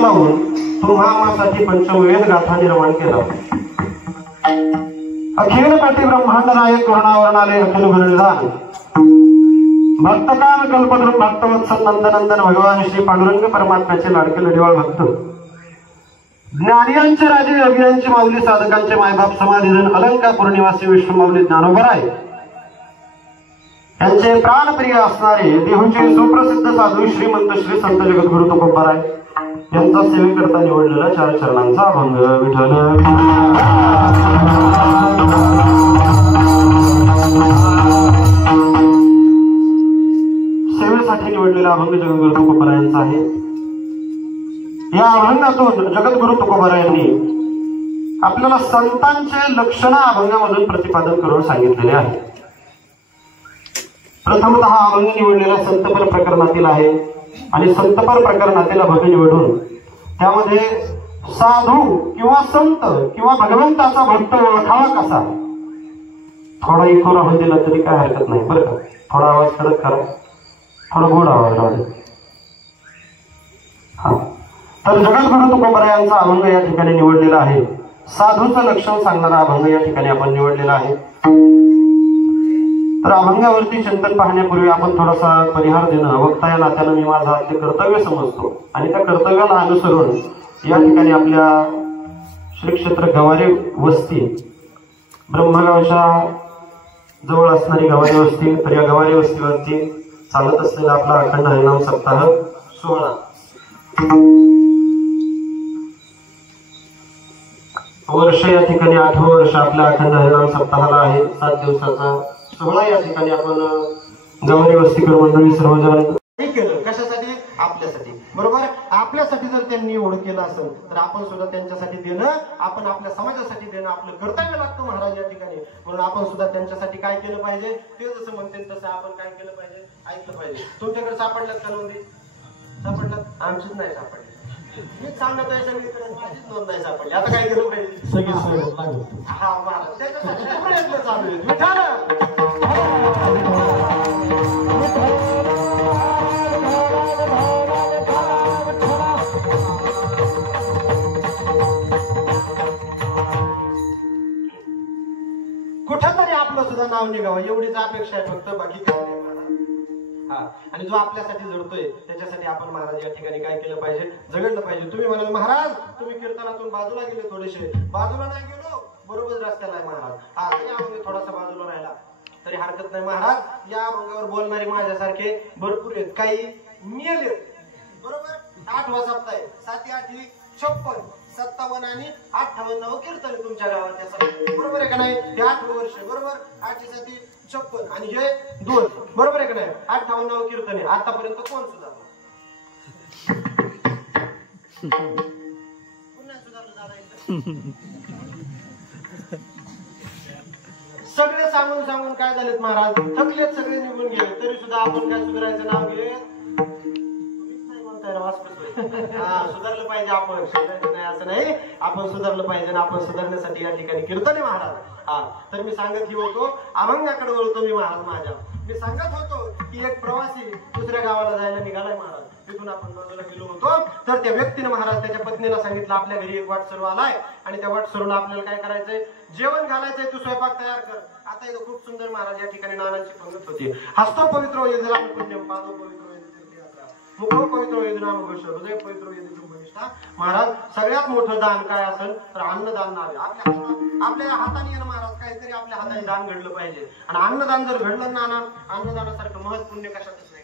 लावून तुम्हा आम्हासाठी पंचवेद गाथा निर्माण केला। अखिल कोटी ब्रह्मांड नायक करुणावर्णालय अखिल गुणनिधान भक्तकाल कल्पद्रुम भक्तवत्सल नंदनंदन भगवान श्री पांडुरंग परमात्म्याचे लाडके लढीवाळ भक्त, ज्ञानियांचे राजे, योगियांची माऊली, साधकांचे मायबाप, समाधिजन, अलंकापूर निवासी विष्णुमाऊली ज्ञानोबराय यांचे प्राणप्रिय असणारे देहूचे सुप्रसिद्ध साधू श्रीमंत श्री संत जगद्गुरु तुकोबाराय यांचा सेवेकरता निवडलेला 4 चरणांचा अभंग विठ्ठल सेवेसाठी निवडलेला अभंग जगद्गुरु तुकोबारायांचा आहे। या अभंगातून जगद्गुरु तुकोबारायांनी आपल्याला संतांचे लक्षण अभंगामधून प्रतिपादन करून सांगितलेले आहे। प्रथमतः हा अभंग निवडलेला संतपर प्रकरणातील आहे आणि संतपर प्रकरणातील अभंग निवडून त्यामध्ये साधू किंवा संत किंवा भगवंताचा भक्त ओळखावा कसा, थोडा इको राहून दिला तरी काय हरकत नाही बरं का। थोडा आवाज कडक करा, थोडा गोड आवाज राहू दे। हा, तर जगद्गुरु तुकोबारायांचा अभंग या ठिकाणी निवडलेला आहे। साधूचं लक्षण सांगणारा अभंग या ठिकाणी आपण निवडलेला आहे। तर अभंगावरती चिंतन पाहण्यापूर्वी आपण थोडासा परिहार देणं वक्ता या नात्यानं मी माझं ते कर्तव्य समजतो आणि त्या कर्तव्याला अनुसरून या ठिकाणी आपल्या श्री क्षेत्र गवारे वस्ती ब्रह्मगावच्या जवळ असणारी गवारे वस्ती, तर या गवारे वस्तीवरती चालत असलेला आपला अखंड हरिनाम सप्ताह 16 वर्ष या ठिकाणी 8वं वर्ष आपल्या अखंड हरिनाम सप्ताहाला आहे। 7 दिवसाचा 16 या ठिकाणी आपण गवारी वस्तीकर मंडळी सर्वजण केलं कशासाठी, आपल्यासाठी बरोबर। आपल्यासाठी जर त्यांनी एवढं केलं असेल तर आपण सुद्धा त्यांच्यासाठी देणं, आपण आपल्या समाजासाठी देणं आपलं कर्तव्य लागतं महाराज या ठिकाणी। म्हणून आपण सुद्धा त्यांच्यासाठी काय केलं पाहिजे, ते जसं म्हणते तसं आपण काय केलं पाहिजे, ऐकलं पाहिजे। तुमच्याकडे सापडलं का नोंदी? सापडलं? आमचीच नाही सापडली, मी सांगत आहे सगळीकडे माझीच नोंद नाही सापडली। आता काय केलं पाहिजे, सगळी हा महाराज त्याच्यासाठी प्रयत्न चालू आहे। कुठेतरी आपलं सुद्धा नाव निघावं एवढीच अपेक्षा आहे फक्त, बाकी काय नाही महाराज। हा, आणि जो आपल्यासाठी जडतोय त्याच्यासाठी आपण महाराज या ठिकाणी काय केलं पाहिजे, झगडलं पाहिजे। तुम्ही म्हणाल महाराज तुम्ही कीर्तनातून बाजूला गेले, थोडेसे बाजूला नाही गेलो, बरोबर रस्त्याला आहे महाराज। हा, यामध्ये थोडासा बाजूला राहिला तरी हरकत नाही महाराज। या अभंगावर बोलणारे माझ्यासारखे भरपूर आहेत, काही मेले बरोबर। 8वा सप्ताह आहे, 7 8 56 57 आणि 58 कीर्तन तुमच्या गावात बरोबर आहे का नाही। हे 8वं वर्ष बरोबर, 8 7 56 आणि हे 2 बरोबर आहे का नाही। 58 कीर्तन आहे। आतापर्यंत कोण सुधारलं, पुन्हा सुधारलं दादा सगळे सांगून सांगून काय झालेत महाराज, थकलेत सगळे, निघून गेले, तरी सुद्धा आपण काय सुधारायचं नाव घेत सुधारलं पाहिजे। आपण सुधारायचं नाही असं नाही, आपण सुधारलं पाहिजे, आपण सुधारण्यासाठी या ठिकाणी कीर्तन आहे महाराज। हा, तर मी सांगत ही होतो, अभंगाकडे वळतो मी महाराज माझ्या। मी सांगत होतो की एक प्रवासी दुसऱ्या गावाला जायला निघालाय महाराज, तिथून आपण बाजूला गेलो होतो, तर त्या व्यक्तीने महाराज त्याच्या पत्नीला सांगितलं आपल्या घरी एक वाटसरू आलाय आणि त्या वाटसरूला आपल्याला काय करायचंय, जेवण घालायचंय, तू स्वयंपाक तयार कर। आता इथं खूप सुंदर महाराज या ठिकाणी नानांची पंगत होती। हस्तो पवित्र यजला पुण्यम पादो पवित्र मुख पवित्र वेदना हृदय पवित्र वेदना महाराज। सगळ्यात मोठं दान काय असेल तर अन्नदान नावे। आपल्या हाताने महाराज काहीतरी आपल्या हाताने दान घडलं पाहिजे, आणि अन्नदान जर घडलं ना, अन्नदानासारखं महत्व पुण्य कशातच नाही।